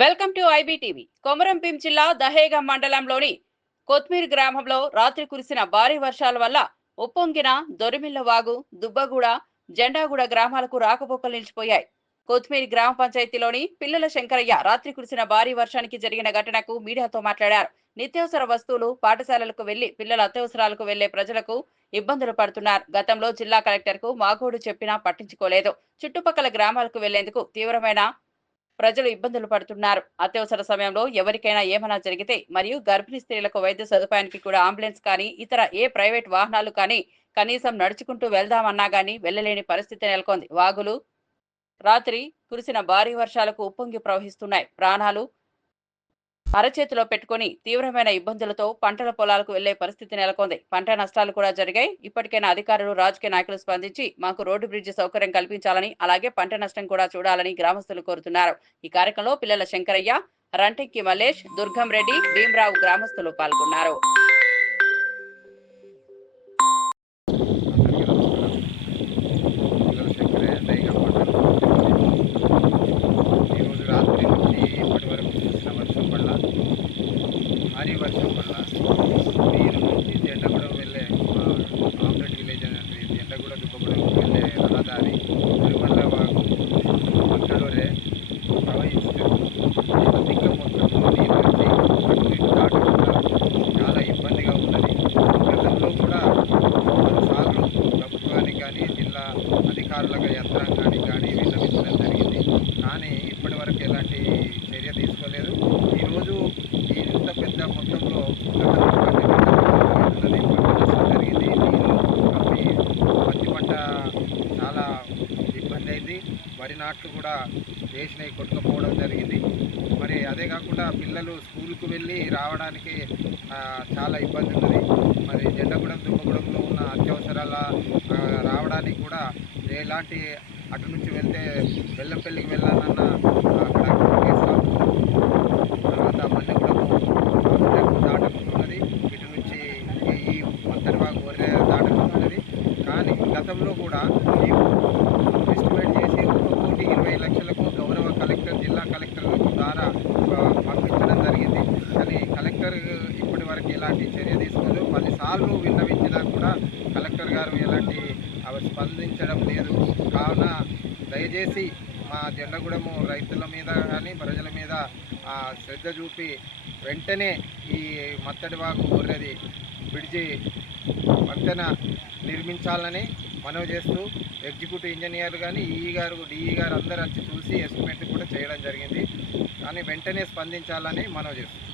Welcome to IBTV. Komaram Bheem జిల్లా దహేగం మండలంలోని కొత్మీర్ గ్రామంలో రాత్రి కురిసిన భారీ వర్షాల వల్ల ఉప్పొంగిన దొరిమిళ్ల వాగు, దుబ్బగూడ, జెండాగూడ గ్రామాలకు రాకపోకలు నిలిచిపోయాయి. కొత్మీర్ గ్రామ పంచాయతీలోని పిల్లల శంకరయ్య రాత్రి కురిసిన భారీ వర్షానికి జరిగిన ఘటనకు మీడియాతో మాట్లాడారు. నిత్యావసర వస్తువులు పాఠశాలలకు వెళ్లి పిల్లల అత్యవసరాలకు వెళ్లే ప్రజలకు ఇబ్బందులు పడుతున్నారు. గతంలో జిల్లా కలెక్టర్ కు మాగోడు చెప్పినా పట్టించుకోలేదు. చుట్టుపక్కల గ్రామాలకు వెళ్లేందుకు తీవ్రమైన ప్రజలు ఇబ్బందులు పడుతున్నారు. అత్యవసర సమయంలో ఎవరికైనా ఏమైనా జరిగితే మరియు గర్భిణీ స్త్రీలకు వైద్య సదుపాయానికి కూడా అంబులెన్స్ కానీ ఇతర ఏ ప్రైవేట్ వాహనాలు కానీ కనీసం నడుచుకుంటూ వెళ్దామన్నా గానీ వెళ్లలేని పరిస్థితి నెలకొంది. వాగులు రాత్రి కురిసిన భారీ వర్షాలకు ఉప్పొంగి ప్రవహిస్తున్నాయి. ప్రాణాలు అరచేతిలో పెట్టుకుని తీవ్రమైన ఇబ్బందులతో పంటల పొలాలకు వెళ్లే పరిస్థితి నెలకొంది. పంట నష్టాలు కూడా జరిగాయి. ఇప్పటికైనా అధికారులు, రాజకీయ నాయకులు స్పందించి మాకు రోడ్డు బ్రిడ్జి సౌకర్యం కల్పించాలని, అలాగే పంట నష్టం కూడా చూడాలని గ్రామస్తులు కోరుతున్నారు. ఈ కార్యక్రమంలో పిల్లల శంకరయ్య, రంటెక్కి మల్లేష్, దుర్గం రెడ్డి, భీమరావు గ్రామస్తులు పాల్గొన్నారు. భారీ వర్షం వల్ల మీరు నుంచి జెండగూడెం వెళ్ళే ఆమ్లెట్ విలేజ్ అనేది జెండగూడ దుబ్బగూడెం వెళ్ళే రహదారి తిరుమల వాగు అక్కడోరే ప్రవహిస్తూ దిగ్గ మొత్తంలో నీరు వచ్చి అటు ఇటు దాటకుండా చాలా ఇబ్బందిగా ఉన్నది. గతంలో కూడా సార్లు ప్రభుత్వానికి కానీ జిల్లా అధికారుల యంత్రాంగానికి కానీ విన్నవించడం జరిగింది. కానీ ఇప్పటి వరకు ఎలాంటి చర్య తీసుకోలేదు. ఈరోజు ఇంత పెద్ద మొత్తంలో జరిగింది. నీళ్ళు కప్పి పత్తి పంట చాలా ఇబ్బంది అయింది. వరి నాట్లు కూడా వేసినవి కొట్టుకుపోవడం జరిగింది. మరి అదే కాకుండా పిల్లలు స్కూల్కు వెళ్ళి రావడానికి చాలా ఇబ్బంది ఉన్నది. మరి జెండగూడెం దుబ్బగూడెంలో ఉన్న అత్యవసరాల రావడానికి కూడా ఎలాంటి అటు నుంచి వెళ్తే బెల్లంపల్లికి వెళ్ళాలన్న తర్వాత మన్నెగూడెం దాటకుంటున్నది. ఇటు నుంచి ఈ మంతరివాగు ఒర్రె దాటకుంటున్నది. కానీ గతంలో కూడా ఎస్టిమేట్ చేసి 1,20,00,000కు గౌరవ కలెక్టర్, జిల్లా కలెక్టర్ ద్వారా పంపించడం జరిగింది. కానీ కలెక్టర్ ఇప్పటి వరకు ఎలాంటి చర్య తీసుకోలేదు. 10 సార్లు విన్నవించినా కూడా కలెక్టర్ గారు ఎలాంటి స్పందించడం లేదు. కావున దయచేసి మా జెండగూడెం రైతుల మీద కానీ ప్రజల మీద శ్రద్ధ చూపి వెంటనే ఈ మత్తడివాగు ఒర్రెది బ్రిడ్జి వంతెన నిర్మించాలని మనవి చేస్తూ ఎగ్జిక్యూటివ్ ఇంజనీర్ కానీ ఈఈ గారు, డిఈ గారు అందరూ వచ్చి చూసి ఎస్టిమేట్ కూడా చేయడం జరిగింది. కానీ వెంటనే స్పందించాలని మనవి చేస్తున్నాం.